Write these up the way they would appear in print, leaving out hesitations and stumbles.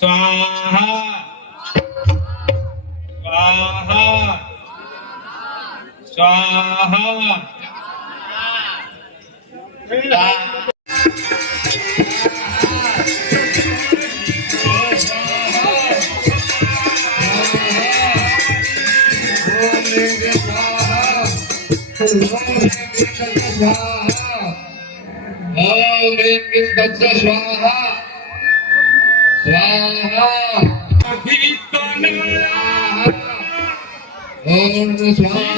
स्वाहा स्वाहा स्वाहा। स्वाहा स्वाहा ओम स्वाहा ओम स्वाहा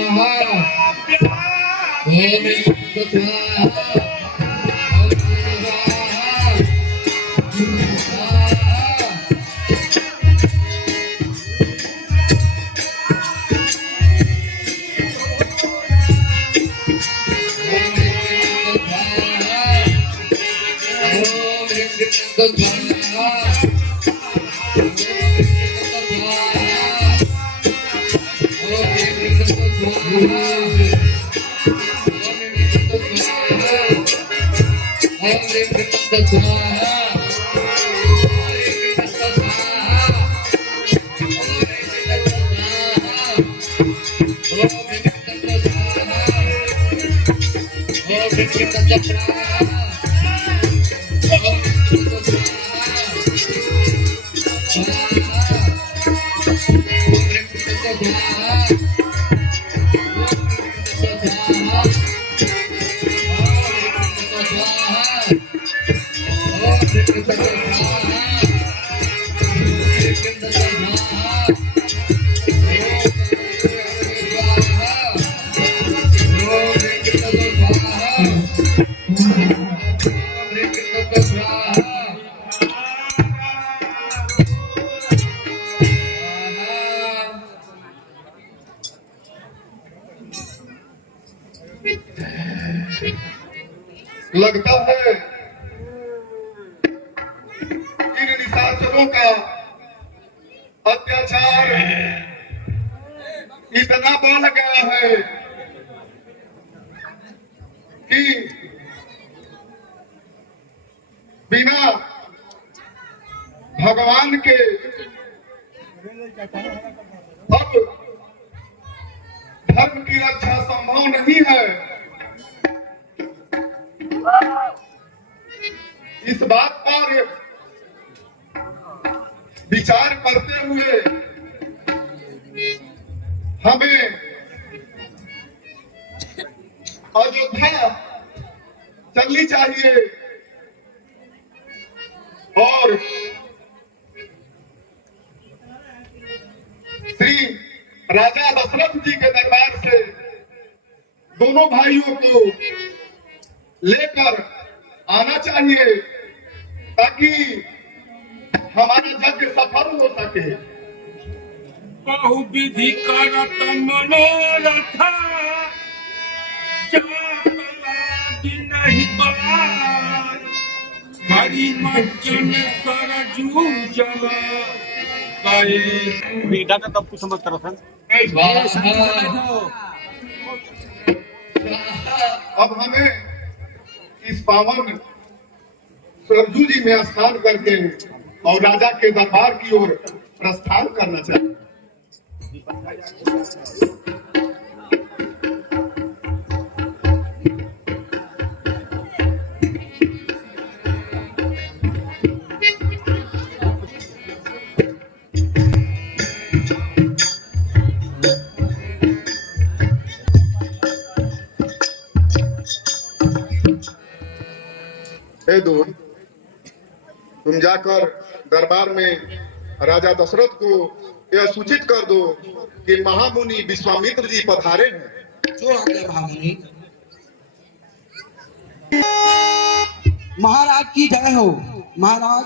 लगता है इन निशाचरों का अत्याचार इतना बढ़ गया है कि बिना भगवान के अब धर्म की रक्षा संभव नहीं है। इस बात पर विचार करते हुए हमें अयोध्या चलनी चाहिए और श्री राजा दशरथ जी के दरबार से दोनों भाइयों को लेकर आना चाहिए ताकि हमारा यज्ञ सफल हो सके। बहुविधि करत मनोरथ नहीं बलाय हरि मज्जन सरजू जल बेटा का तब कुछ समझ कर अब हमें इस पावन सरजू जी में स्नान करके और राजा के दरबार की ओर प्रस्थान करना चाहिए। दूर तुम जाकर दरबार में राजा दशरथ को यह सूचित कर दो कि महामुनि विश्वामित्र जी पधारे हैं। जो आज्ञा महामुनि। महाराज की जय हो। महाराज,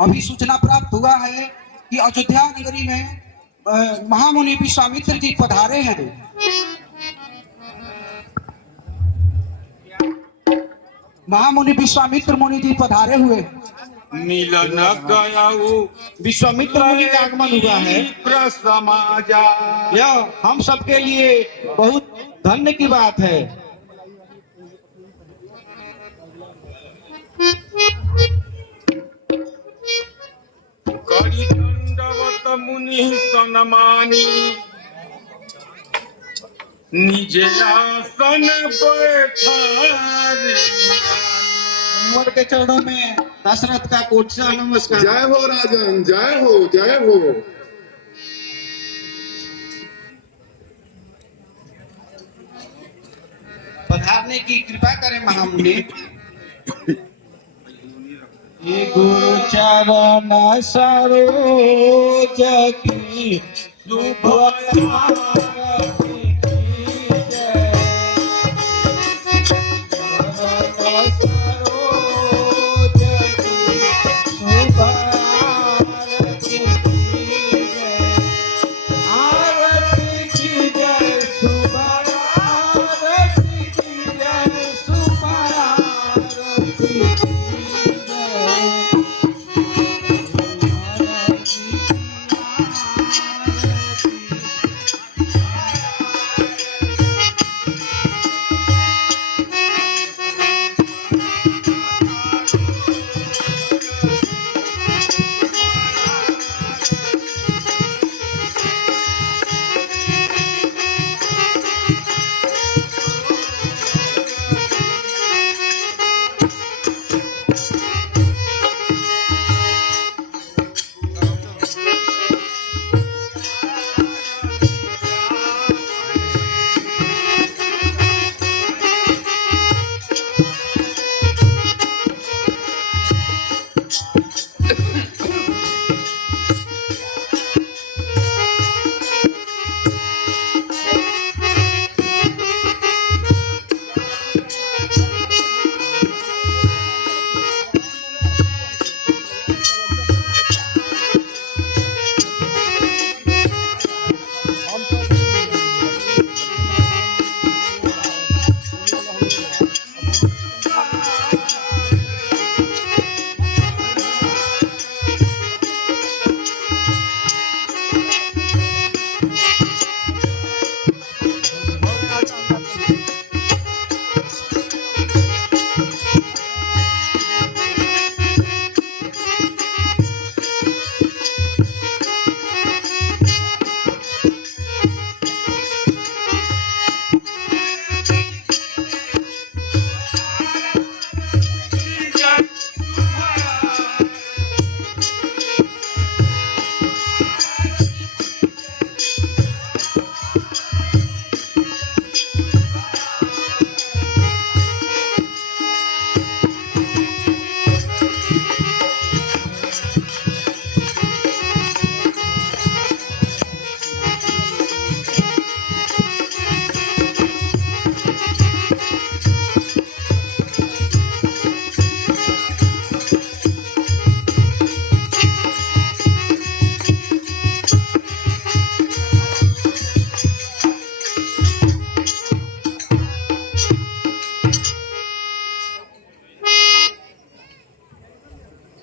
अभी सूचना प्राप्त हुआ है कि अयोध्या नगरी में महामुनि विश्वामित्र जी पधारे हैं। महामुनि विश्वामित्र मुनि जी पधारे हुए मिलन गया विश्वामित्र मुनि का आगमन हुआ है। समाजा यह हम सबके लिए बहुत धन्य की बात है। करी मुनि सनमानी निजे आसन बैठारे उमर के चरणों में दशरथ का कोट से नमस्कार। जय हो राजन, जय हो, जय हो। पधारने की कृपा करें महामुनि। ये गुरु चरण सरोज की शुभ आरती की जय। चरण सरोज की शुभ आरती की जय। आरती की जय, शुभ आरती की जय, शुभ आरती की जय।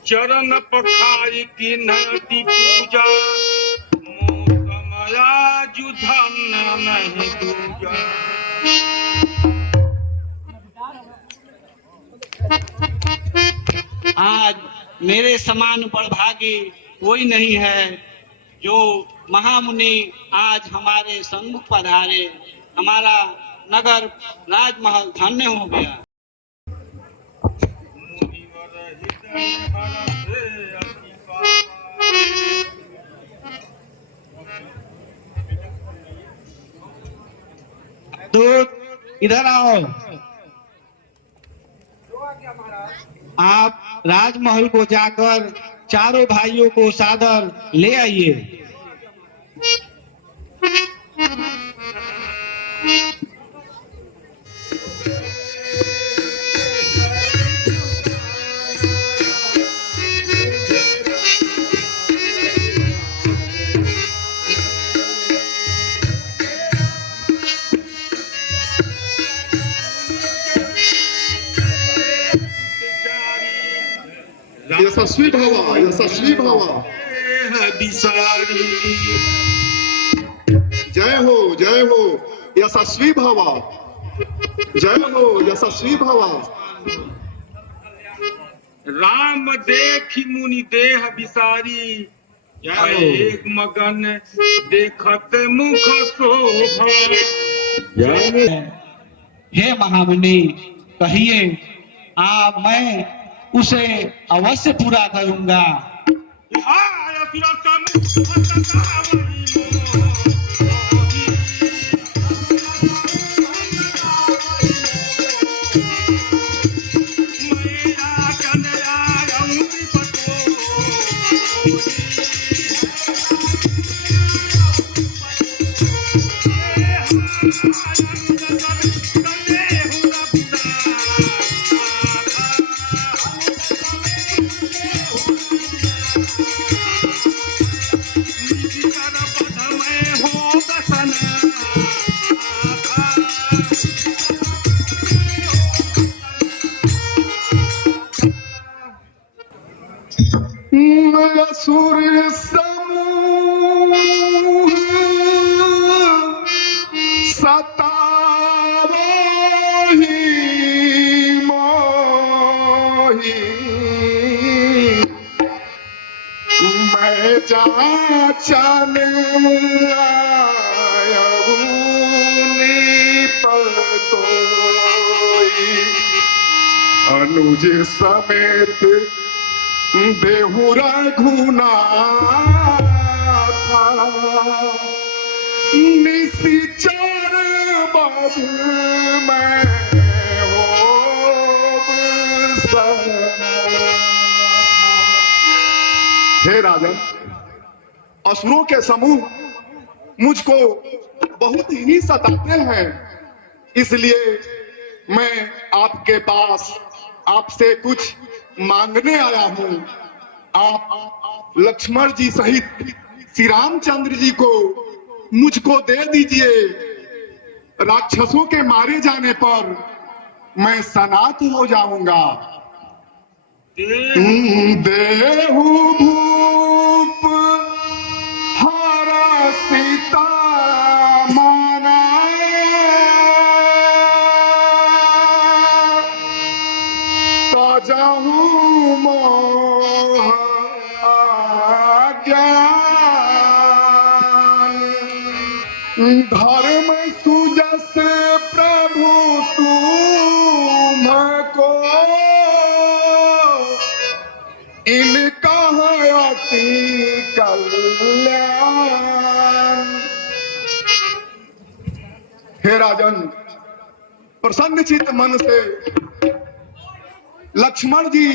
चरण पखारी की नदी पूजा मोकमया जुधन नहीं दूजा। आज मेरे समान बड़भागी कोई नहीं है जो महामुनि आज हमारे सन्मुख पधारे। हमारा नगर राजमहल धन्य हो गया। तो इधर आओ। आप राजमहल को जाकर चारों भाइयों को सादर ले आइए। यशस्वी भव, यशस्वी भव। बिसारी जय हो, जय हो, यशस्वी भव। जय हो, यशस्वी भव। राम देखी मुनि देह बिसारी एक मगन देखत मुख शोभा। हे महामुनि, कहिए मैं उसे अवश्य पूरा करूंगा। हाय असुर सम मेरा कन्या रंग असुर समूह सतावहि मोहि, मैं जाचन आयहु निपतोई, अनुज समेत देहु रघुनाथा, निशिचर बध मैं होब सनाथा। हे राजन, असुरों के समूह मुझको बहुत ही सताते हैं, इसलिए मैं आपके पास आपसे कुछ मांगने आया हूं। आप लक्ष्मण जी सहित श्री रामचंद्र जी को मुझको दे दीजिए। राक्षसों के मारे जाने पर मैं सनात हो जाऊंगा। देहु भूप हर सीता माना, तजहु मोह अज्ञान, धर्म सुजस प्रभु तुमको, इनका अति कल्याण। हे राजन, प्रसन्न चित्त मन से लक्ष्मण जी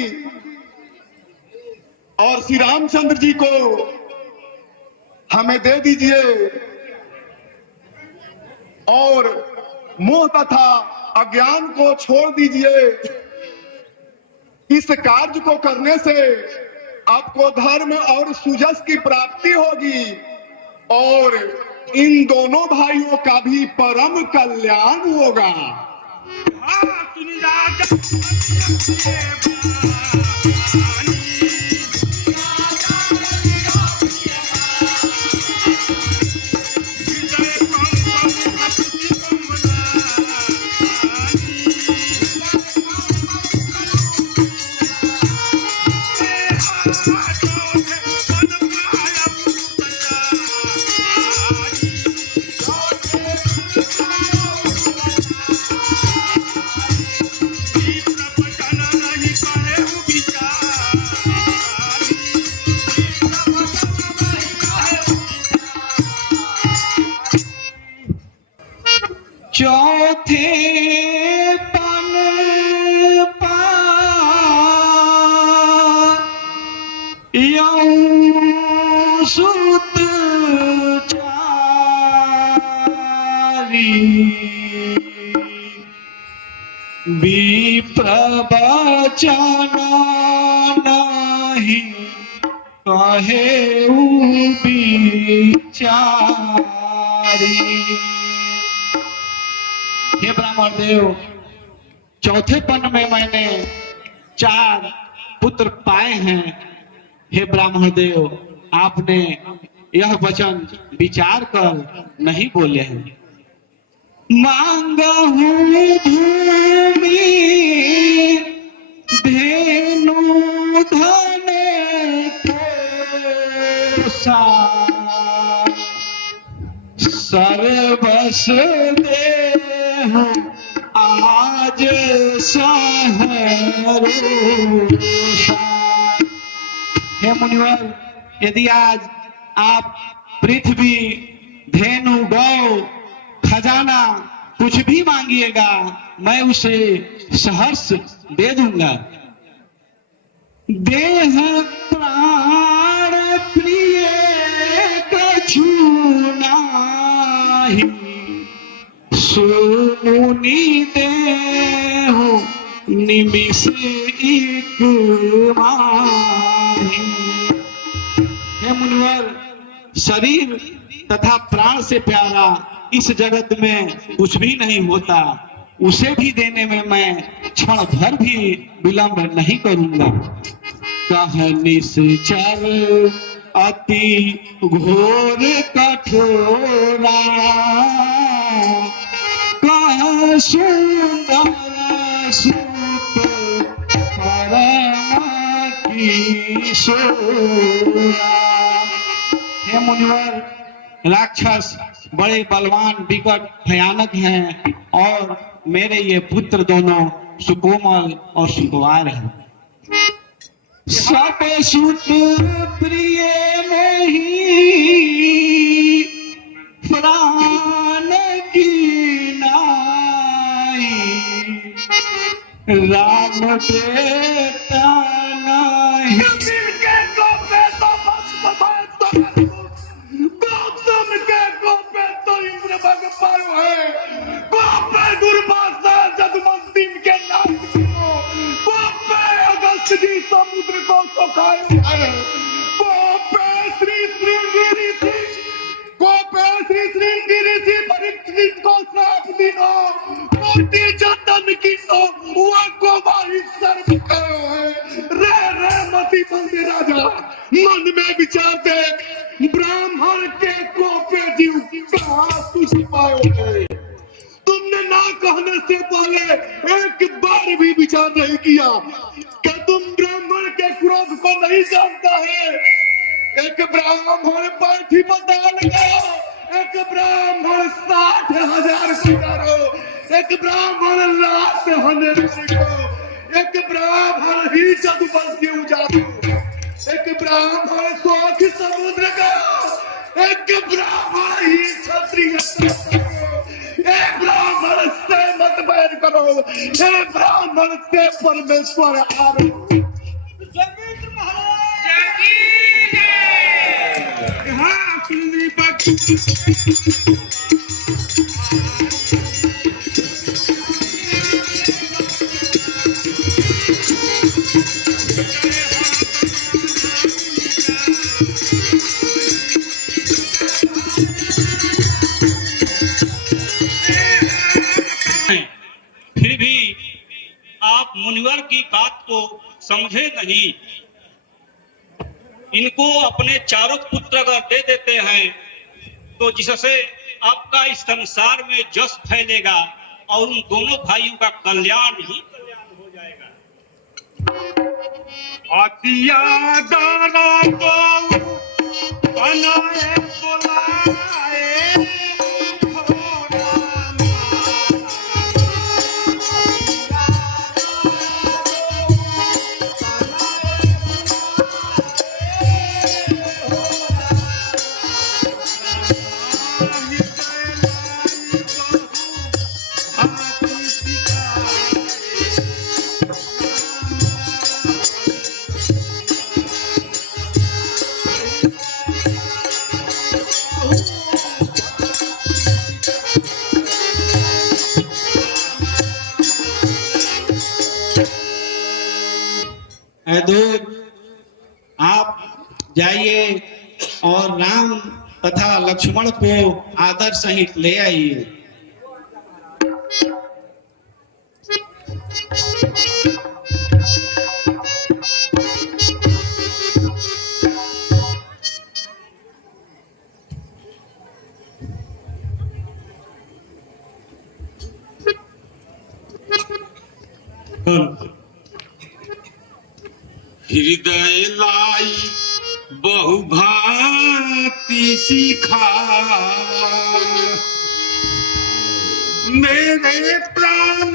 और श्री रामचंद्र जी को हमें दे दीजिए और मोह तथा अज्ञान को छोड़ दीजिए। इस कार्य को करने से आपको धर्म और सुजस की प्राप्ति होगी और इन दोनों भाइयों का भी परम कल्याण होगा। चौथे पन सुत चारी, विप्रवचन नहीं कहे विचारी। हे ब्राह्मण देव, चौथे पन में मैंने 4 पुत्र पाए हैं। हे ब्राह्मण देव, आपने यह वचन विचार कर नहीं बोले हैं। मांगहु भूमि धेनु धन केश, दे आज सहरोसा। हे मुनिवर, यदि आज आप पृथ्वी, धेनु, गौ, खजाना कुछ भी मांगिएगा, मैं उसे सहर्ष दे दूंगा। देह प्राण प्रिय कछु नाही, सुमुनि देहु निमिष एक माही। हे मुनिवर, शरीर तथा प्राण से प्यारा इस जगत में कुछ भी नहीं होता, उसे भी देने में मैं क्षण भर भी विलंब नहीं करूंगा। निश्चर अति घोर कठोरा, कह सुंदर सुत परम किशोरा। हे मुनिवर, राक्षस बड़े बलवान, विकट, भयानक हैं और मेरे ये पुत्र दोनों सुकोमल और सुकुमार हैं। सब सुत प्रिय नहीं, प्राण की नाई, राम बेटा नहीं। समुद्र को सुखाए श्रृंगिरी जी परीक्षित को श्राप दिनो, कोटि जतन किनो को माही सर्व करो है। रे मति बंदे राजा, मन में विचार देख, ब्राह्मण के कोपे जीव कहाँ तुझ पाए है। तुमने ना कहने से पहले एक बार भी विचार नहीं किया कि तुम ब्राह्मण के क्रोध को नहीं जानता है। एक ब्राह्मण पाठी बदल गया, एक ब्राह्मण 60,000 सितारो, एक ब्राह्मण लात होने को, एक ब्राह्मण ही चतुर्वंशी उजाड़ो, एक ब्राह्मण शोक समुद्र का, एक ब्राह्मण ही क्षत्रिय। एक ब्राह्मण से मत बैर करो, एक ब्राह्मण से परमेश्वर आरो। फिर भी आप मुनिवर की बात को समझे नहीं। इनको अपने चारों पुत्र अगर दे देते हैं तो जिससे आपका इस संसार में जस फैलेगा और उन दोनों भाइयों का कल्याण ही कल्याण हो जाएगा। अतिया दाना को बनाए बुलाए, दूत, आप जाइए और राम तथा लक्ष्मण को आदर सहित ले आइए। हृदय लाई बहुभांति सिखा, मेरे प्राण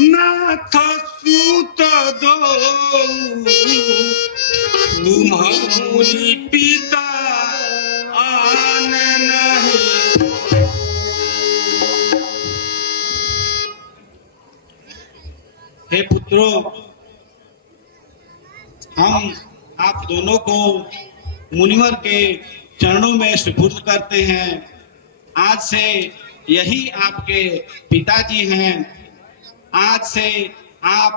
नाथ सूत दो, तुम्हारी पिता आन नहीं। हे पुत्रों, हम आप दोनों को मुनिवर के चरणों में सुपुर्द करते हैं। आज से यही आपके पिताजी हैं। आज से आप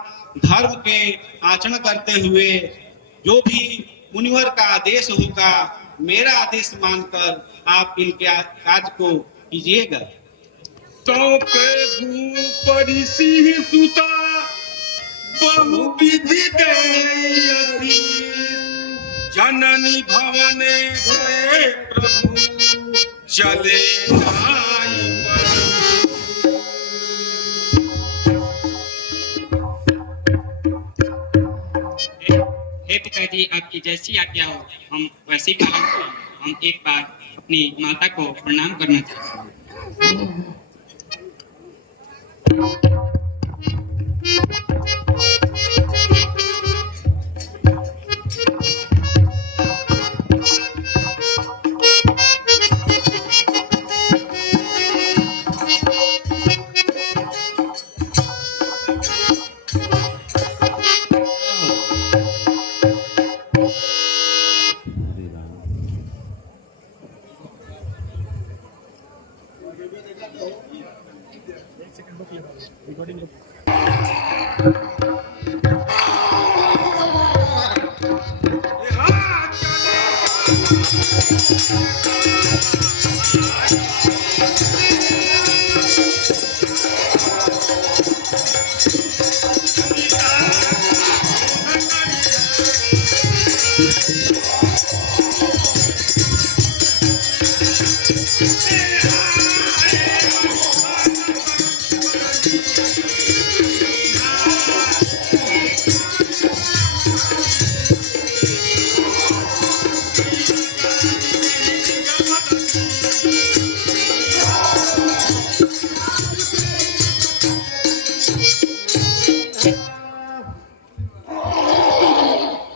धर्म के आचरण करते हुए जो भी मुनिवर का आदेश होगा, मेरा आदेश मानकर आप इनके कार्य को कीजिएगा। सौंपे भूपरि सिंह सुता बहुविधि देयसी, जननी भवने गए प्रभु चले नाई पर। हे पिताजी, आपकी जैसी आज्ञा हो हम वैसी पालन करें। हम एक बार अपनी माता को प्रणाम करना चाहते हैं।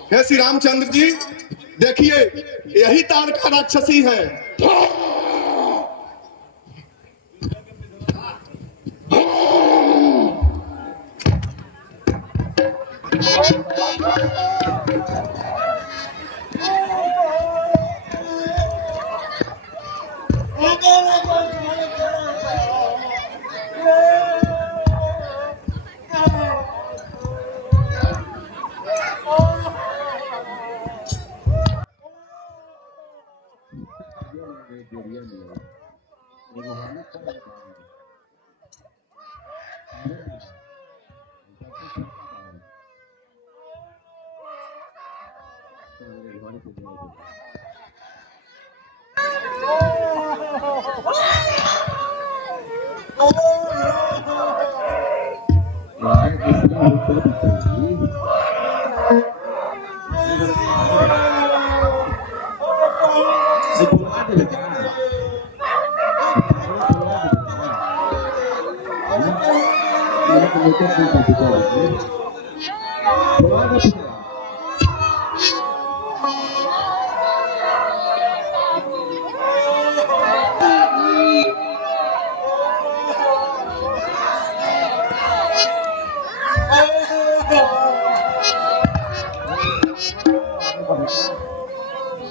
हे श्री रामचंद्र जी, देखिए यही तारका राक्षसी है।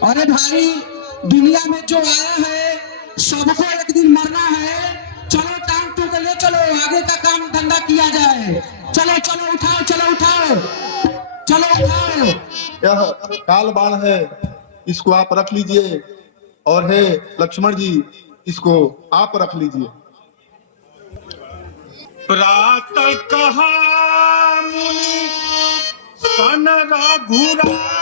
अरे भाई, दुनिया में जो आया है सबको एक दिन मरना है। चलो टांग टूट ले, चलो आगे का काम धंधा किया जाए। चलो चलो उठाओ, चलो उठाओ, चलो उठाओ। यह काल बाण है, इसको आप रख लीजिए। और हे लक्ष्मण जी, इसको आप रख लीजिए। प्रातः कहा मुनि सन रघुराई,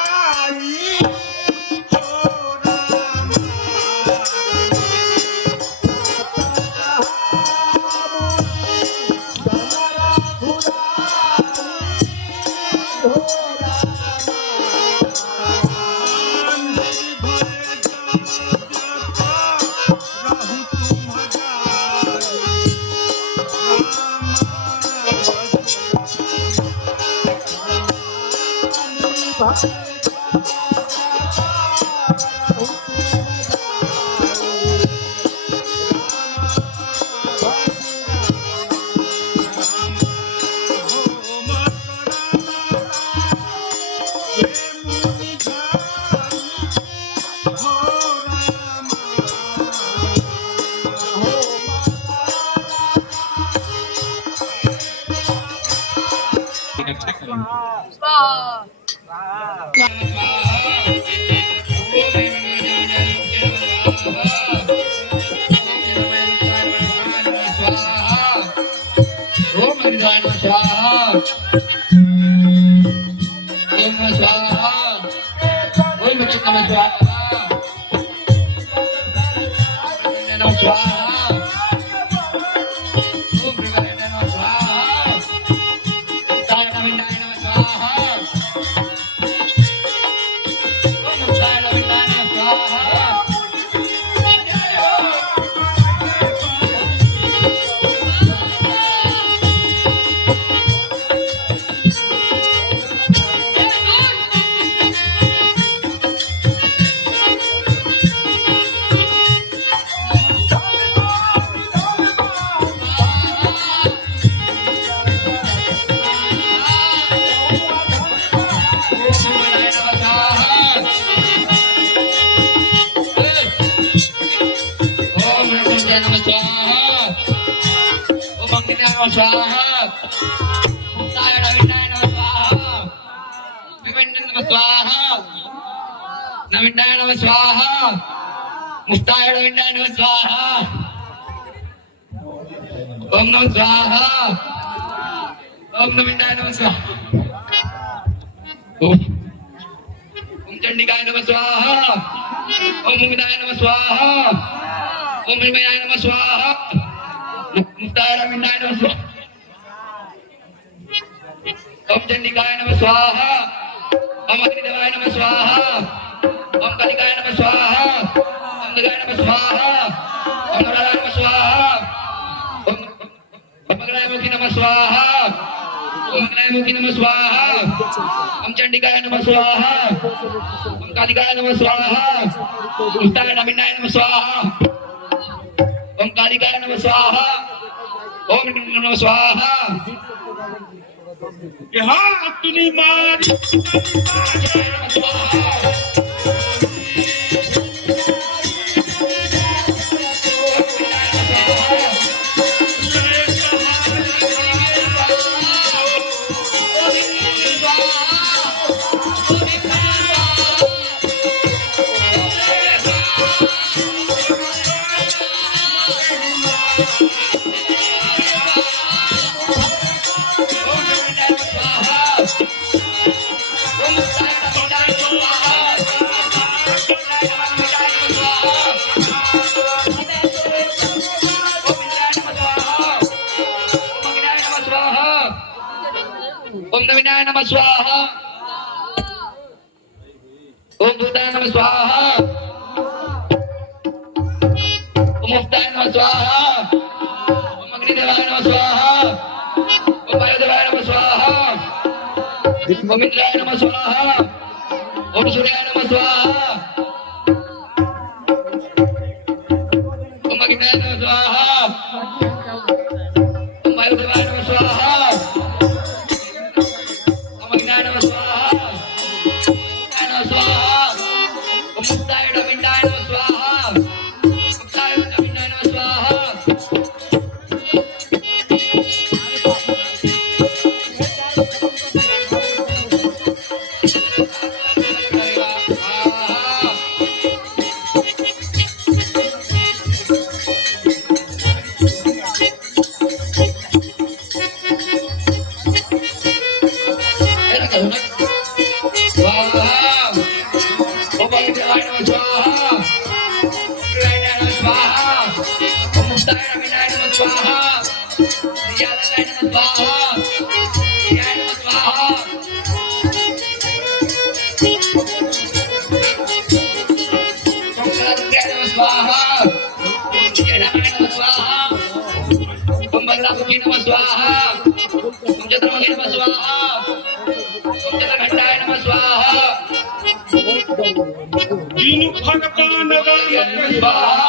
नविंदाय नमः स्वाहा मुस्ताय नविंदाय नमः स्वाहा ओम नमः स्वाहा ओम नविंदाय नमः स्वाहा ओम चंडिकाय नमः स्वाहा ओम मुंगदाय नमः स्वाहा ओम निर्मयाय नमः स्वाहा मुस्ताय नविंदाय नमः स्वाहा ओम चंडिकाय नमः स्वाहा ओम अग्निदेवाय नमः स्वाहा ओम कालिकाय नमः स्वाहा ओम दुर्गाय नमः स्वाहा ओम राधाय नमः स्वाहा ओम मंगलामुखी नमः स्वाहा ओम मंगलामुखी नमः स्वाहा ओम चंडिकाय नमः स्वाहा ओम कालिकाय नमः स्वाहा मुस्ताय नविंदाय नमः स्वाहा ओम कालिकाय नमः स्वाहा ओम नमः स्वाहा यहाँ अपनी मारी ओम नविनाय नमः स्वाहा ओम भूताय नमः स्वाहा ओम मुफ्ताय नमः स्वाहा ओम अग्निदेवाय नमः स्वाहा ओम वायुदेवाय नमः स्वाहा ओम इंद्राय नमः स्वाहा ओम सूर्याय नमः स्वाहा ओम अग्निदेवाय नमः स्वाहा ओम वायुदेवाय नमः स्वाहा तीन भगता नगर स्वाहा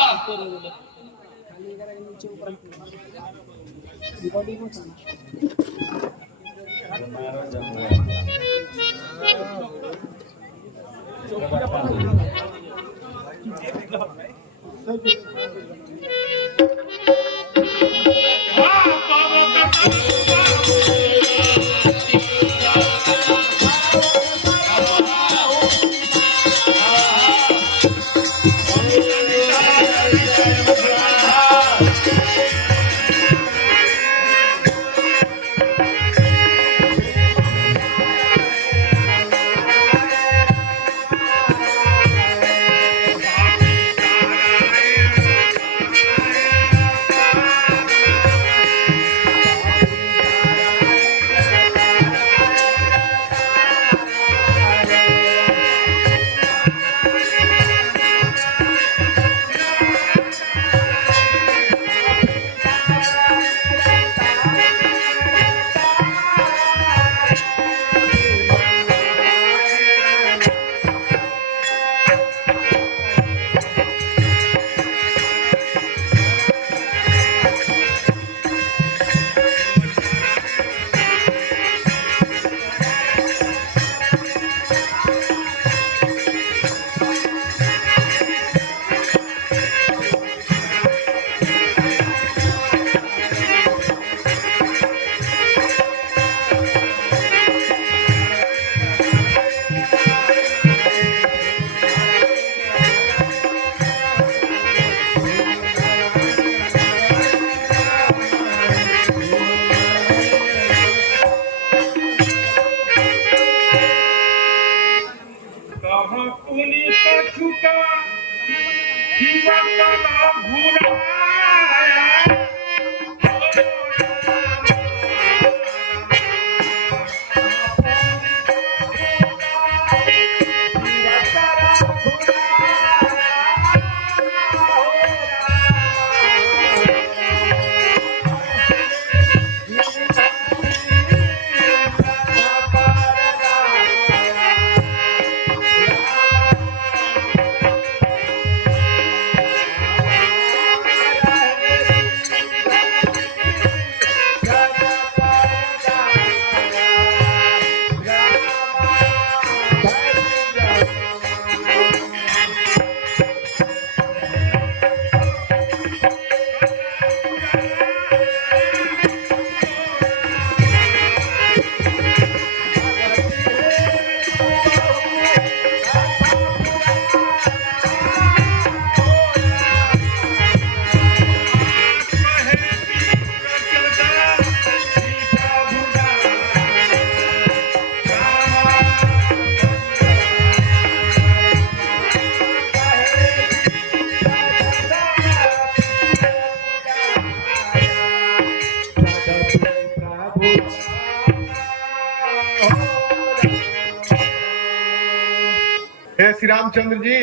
हे श्री रामचंद्र जी,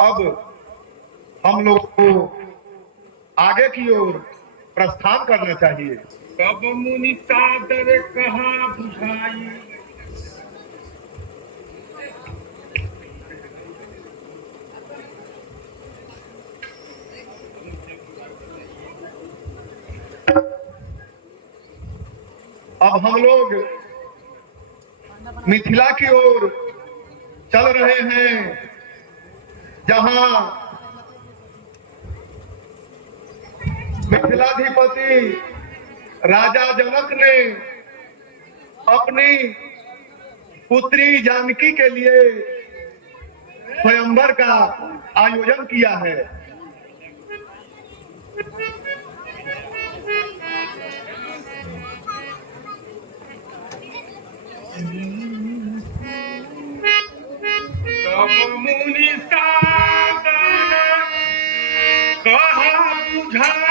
अब हम लोग को आगे की ओर प्रस्थान करना चाहिए। कब मुनि सादर कहाँ बुझाई, अब हम लोग मिथिला की ओर चल रहे हैं, जहां मिथिलाधिपति राजा जनक ने अपनी पुत्री जानकी के लिए स्वयंवर का आयोजन किया है। कब मुनि सादर कहाँ बुझाई,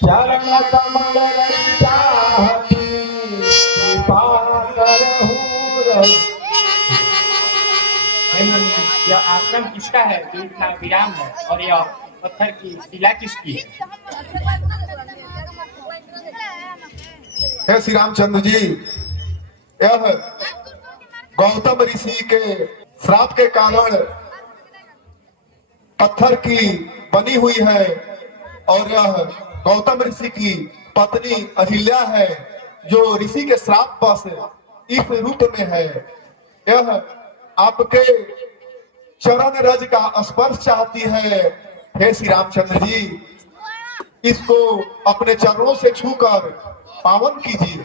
चरण कमल चाहती कृपा करहु रघु। हे मुनि, यह आश्रम किसका है जो इतना विराम है, और यह पत्थर की शिला किसकी है? हे श्री रामचंद्र जी, यह गौतम ऋषि के श्राप के कारण पत्थर की बनी हुई है, और यह गौतम ऋषि की पत्नी अहिल्या है, जो ऋषि के श्राप वश इस रूप में है। यह आपके चरण रज का स्पर्श चाहती है। हे श्री रामचंद्र जी, इसको अपने चरणों से छूकर पावन कीजिए।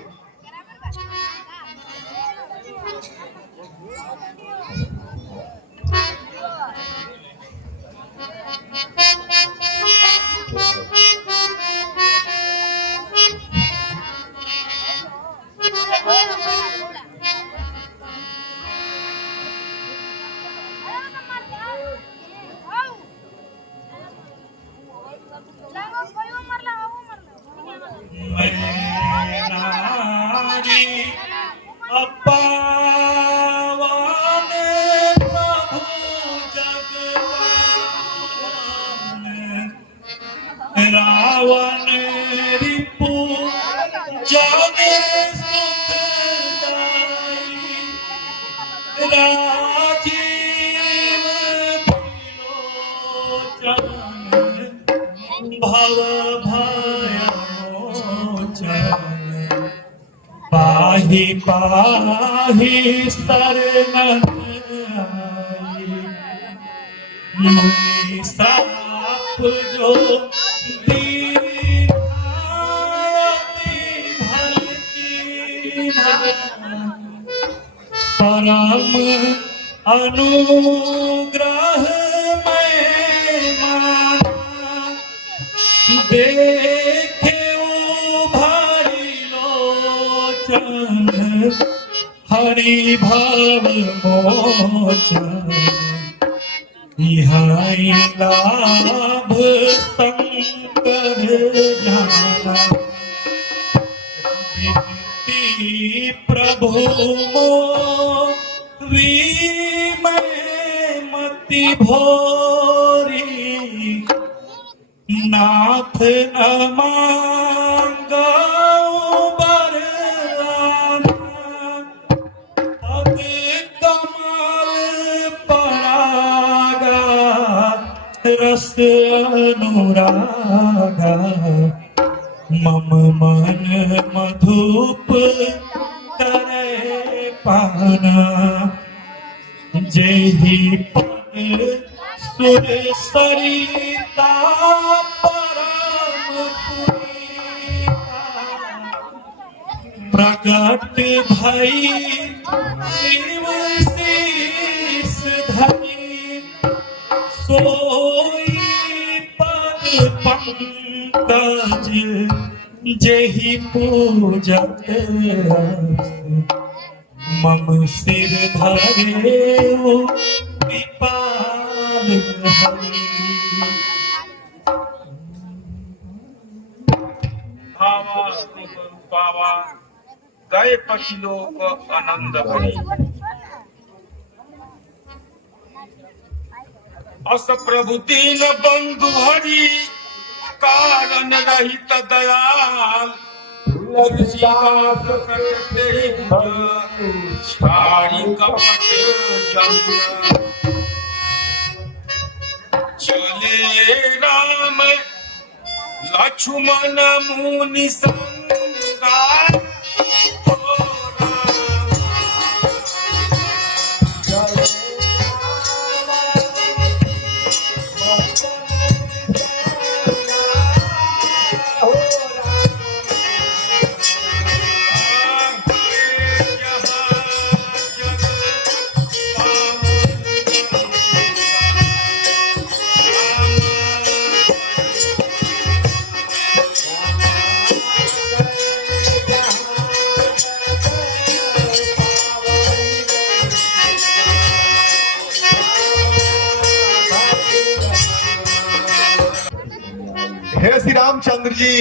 रावण रिपु जग सुखदाई, राजीव त्रिलोचन भव भय मोचन, पाहि पाहि शरणन आई। मुनि साप जो परम अनुग्रह में माना, देखे भारी लोचन हरि भव मोचन, इहाई लाभ शंकर जाना। प्रभु मो वी मैं भक्ति भोरी नाथ न मांगो बरदान पद कमल परागा रस अनुरागा मम मन मधुप करे पाना जेहि पद सुर सरिता परम पुनीता प्रकट भई शिव शीस धरी सोई पद पंकज जेहि पूजत मम सिर धरे कृपाल हरि भावा रूपावा गए पखिलो को आनंद भरी अस प्रभु दीन बंधु हरि कारण रहित दयाल छाड़ी कपट चले राम लक्ष्मण मुनि संगा हे श्री रामचंद्र जी,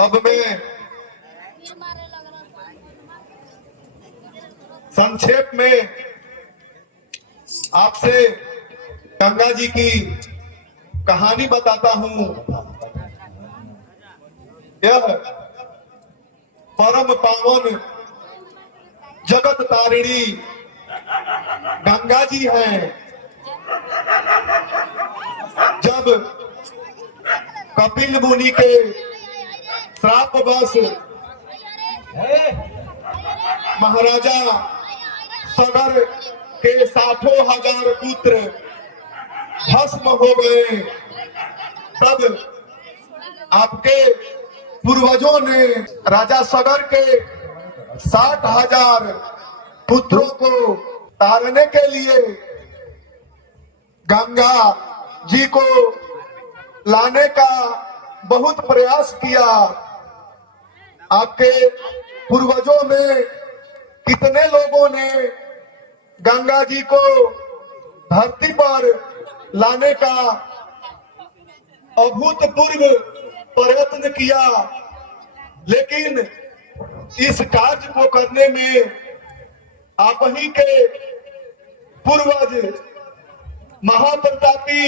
अब मैं संक्षेप में आपसे गंगा जी की कहानी बताता हूं। यह परम पावन जगत तारिणी गंगा जी हैं। जब कपिल मुनि के श्रापवश महाराजा सगर के 60,000 पुत्र भस्म हो गए, तब आपके पूर्वजों ने राजा सगर के 60,000 पुत्रों को तारने के लिए गंगा जी को लाने का बहुत प्रयास किया। आपके पूर्वजों में कितने लोगों ने गंगा जी को धरती पर लाने का अभूतपूर्व प्रयत्न किया, लेकिन इस कार्य को करने में आप ही के पूर्वज महाप्रतापी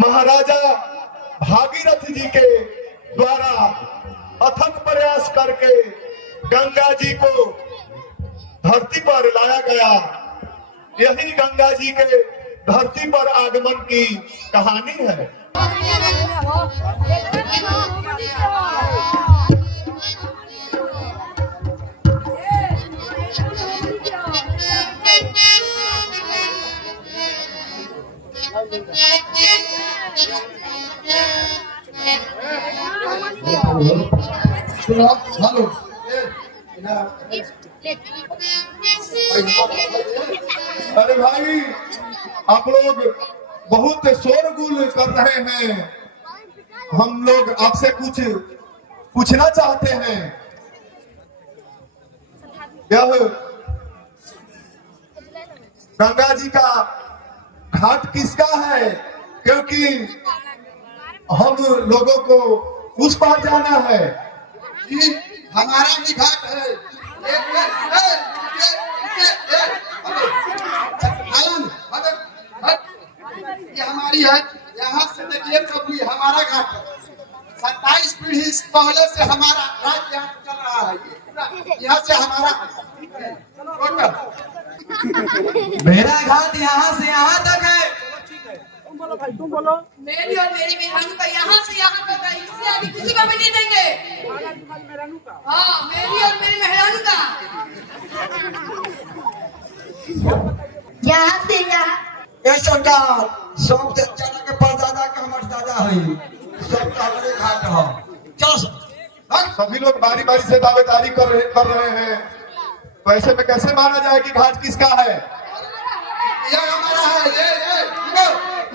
महाराजा भागीरथ जी के द्वारा अथक प्रयास करके गंगा जी को धरती पर लाया गया। यही गंगा जी के धरती पर आगमन की कहानी है। अरे भाई, आप लोग बहुत शोरगुल कर रहे हैं। हम लोग आपसे कुछ पूछना चाहते हैं। यह गंगा जी का घाट किसका है? क्योंकि हम लोगों को उस पार जाना है। जी, हमारा भी घाट है। है। यहाँ से देखिए प्रभु ये हमारा घाट है। 27 पीढ़ी पहले से हमारा राज्य यहाँ से चल रहा है। यहाँ से हमारा टोटल मेरा घाट यहाँ से यहाँ तक है। मेरी और मेरी मेहरानू का यहाँ से यहाँ तक है, इससे आगे किसी को भी नहीं देंगे। हाँ, मेरी और मेरी मेहरानू का यहाँ से यहाँ। ये सरकार सब जना के परदादा के हमर दादा है, सब हमारे घाट है। चलो सर। सभी लोग बारी बारी से दावेदारी कर रहे हैं, तो ऐसे में कैसे माना जाए कि घाट किसका है? ये हमारा है। ये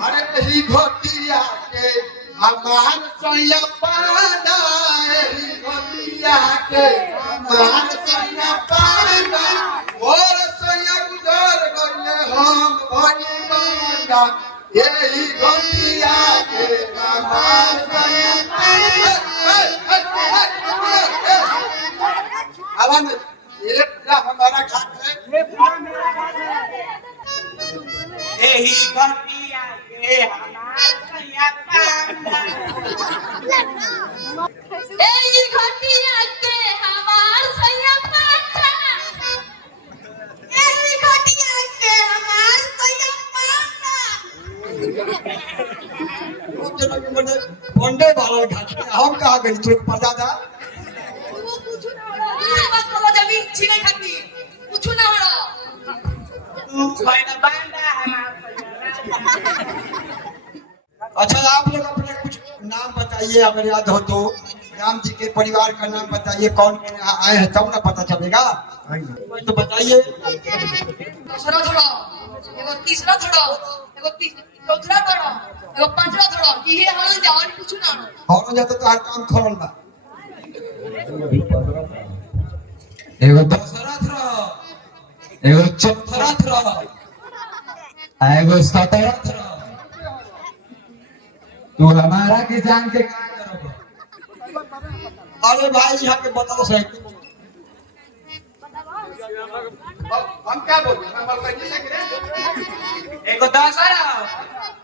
अरे ही घोटिया के हमार सैया पाना, ही घोटिया के हमार सैया पाना, और सैया गुजर गए हम भनी पाना, यही घोटिया के हमार सैया पाना। अब ये पूरा हमारा घाट है। यही घटिया के हमार सैया पाना। यही घटिया के हमार सैया पाना, यही घटिया के हमार सैया पाना। वंडे वाला घाट है, हम कहाँ गए तुरंत परदादा? मत करो, जमीन छीने खाती कुछ ना हो। अच्छा, आप लोग अपने कुछ नाम बताइए, अगर याद हो तो। राम जी के परिवार का नाम बताइए, कौन कौन यहाँ आए हैं, तब ना पता चलेगा। तो बताइए। दूसरा थोड़ा, एगो तीसरा थोड़ा, एगो चौथा थोड़ा, एगो पांचवा थोड़ा, ये हमारा जान कुछ ना हो। और जाता तो हर काम खोल बा। एगो दूसरा थोड़ा, एगो चौथा थोड़ा, एगो सतरा थोड़ा। तू हमारा के जान के क्या करोगे? अरे भाई यहाँ के बताओ सही। हम क्या बोलते हैं? हम बताइए ना कि एगो दशहरा,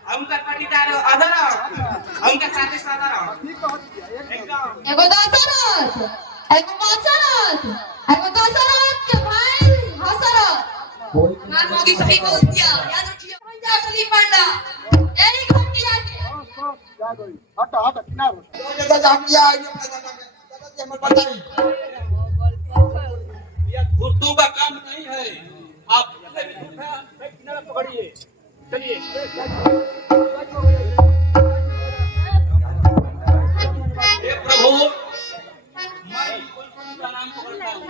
हमका पटीदार अधरा, हमका साथे साधारा। एगो दशरथ, एगो दशरथ, एगो दशरथ के भाई हसरथ। हमार मोगी सही बोल दिया, याद रखिए। पंजा सली पांडा, यही घटिया के। दादा हम यहाँ आए हैं, दादा जी हमें बताइए। उर्दू का काम नहीं है, आप पकड़िए, चलिए। हे प्रभु, मैं का नाम पकड़ता हूँ।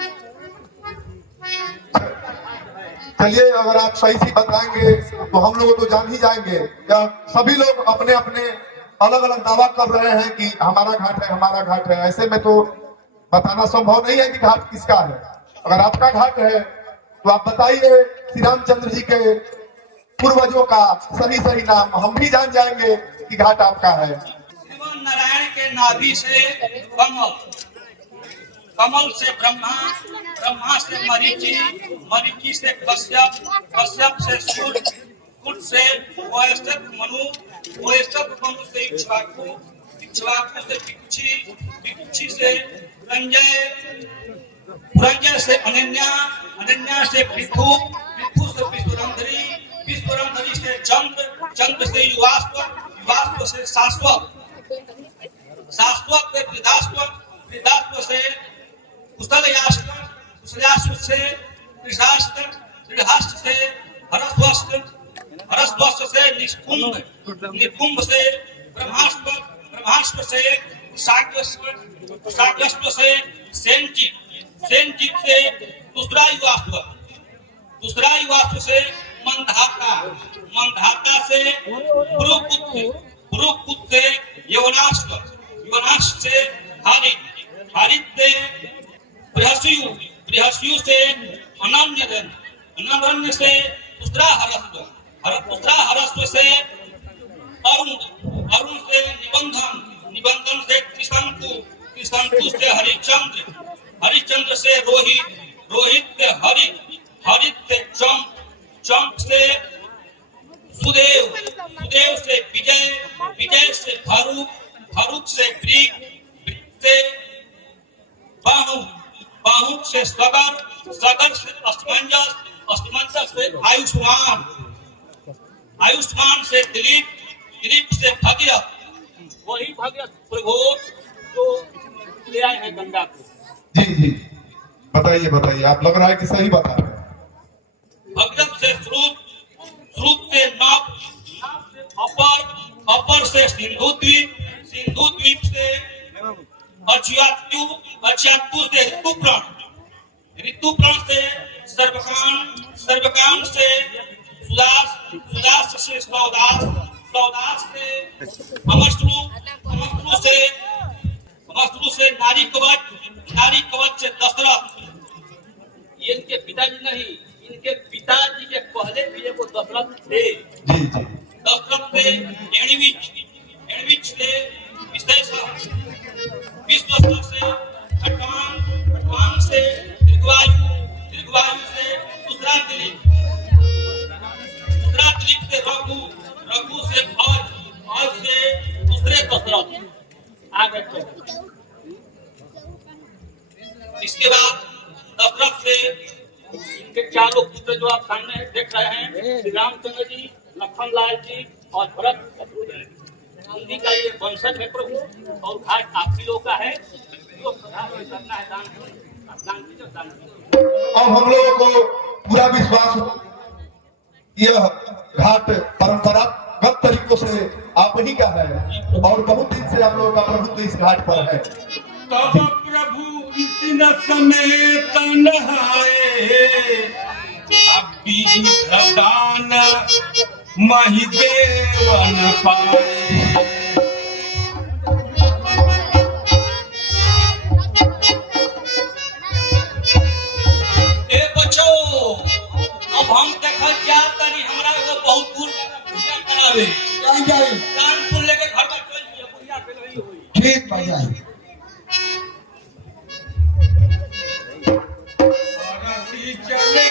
चलिए, अगर आप सही से बताएंगे तो हम लोग तो जान ही जाएंगे। या सभी लोग अपने अपने अलग अलग दावा कर रहे हैं कि हमारा घाट है, हमारा घाट है। ऐसे में तो बताना संभव नहीं है कि घाट किसका है। अगर आपका घाट है तो आप बताइए श्री रामचंद्र जी के पूर्वजों का सही नाम, हम भी जान जाएंगे कि घाट आपका है। श्रीमान नारायण के नाभि से कमल, कमल से ब्रह्मा, ब्रह्मा से मरीचि, मरीचि से कश्यप, कश्यप से सूर्य, सूर्य से वयस्क मनु, वयस्क मनु से इक्ष्वाकु, इक्ष्वाकु से पिक्षी, पिक्षी से रंजय, रंजय से अनन्या, अनन्या से पृथु, पृथु से विश्वरंधरी, विश्वरंधरी से चंद्र, चंद्र से युवास्व, युवास्व से शाश्वत, शाश्वत से वृद्धास्व, वृद्धास्व से कुशलयास्व, कुशलयास्व से दृढ़ास्त्र, दृढ़ास्त्र से हरस्वस्त्र, हरस्वस्त्र से निष्कुंभ, निकुंभ से ब्रह्मास्त्र, ब्रह्मास्त्र से कुशाग्रस्व, कुशाग्रस्व से सेनचित, सेनचित से दूसरा युवास्व, दूसरा युवास्व से मंधाता, मंधाता से गुरुपुत्र, गुरुपुत्र से यवनास्व, यवनास्व से हरित, हरित से बृहस्यु, बृहस्यु से अनन्यधन, अनन्य से दूसरा हरस्व, दूसरा हरस्व से अरुण, अरुण से निबंधन, निबंधन से त्रिशंकु, त्रिशंकु से हरिश्चंद्र, हरिश्चंद्र से रोहित, रोहित से हरित, हरित से चंप, चंप से सुदेव, सुदेव से विजय, आयुष्मान, आयुष्मान से दिलीप, दिलीप से भगीरथ, वही भगीरथ प्रघोष जो ले आए हैं गंगा को। जी जी बताइए बताइए, आप लग रहा है कि सही बता रहे हैं। भगीरथ से श्रुत, श्रुत से नभ, नभ से अपर, अपर से सिंधु द्वीप, सिंधु द्वीप से अचियातु, अचियातु से ऋतुप्रण, ऋतुप्रण से सर्वकाम, सर्वकाम से सुदास, सुदास से सौदास, सौदास से अमश्रु, अमश्रु से, अमश्रु से नारी कवच, नारी कवच से दशरथ। ये इनके पिताजी नहीं, इनके पिताजी के पहले भी एक दशरथ थे। जी जी दशरथ से एणिविच, एणिविच से विश्लेषण, विश्लेषण से खटवान, खटवान से दीर्घवायु, दीर्घवायु से दूसरा दिलीप, दूसरा दिलीप से रघु, रघु से भज, भज से दूसरे दशरथ। आगे चलो। इसके बाद दशरथ से इनके चारों पुत्र जो आप सामने देख रहे हैं, श्री रामचंद्र जी, लखन लाल जी और भरत शत्रुघ्न, उन्हीं का ये वंशज है प्रभु। और घाट आप ही लोग का है, जो करना है दान, दान कीजिए, दान कीजिए। अब हम लोगों को पूरा विश्वास यह घाट परंपरागत तरीकों से आप ही का है और बहुत दिन से आप लोगों का प्रभुत्व इस घाट पर है। तब प्रभु इतन समेत नहाए, अब दान महिदेवन पाए। ए बच्चों, अब हम देखल क्या तनी हमरा एगो बहुत दूर पूजा करावे। कानपुर लेके घर पर चल जिए, पूजा के नहीं हुई। ठीक बा जाए। रसी चले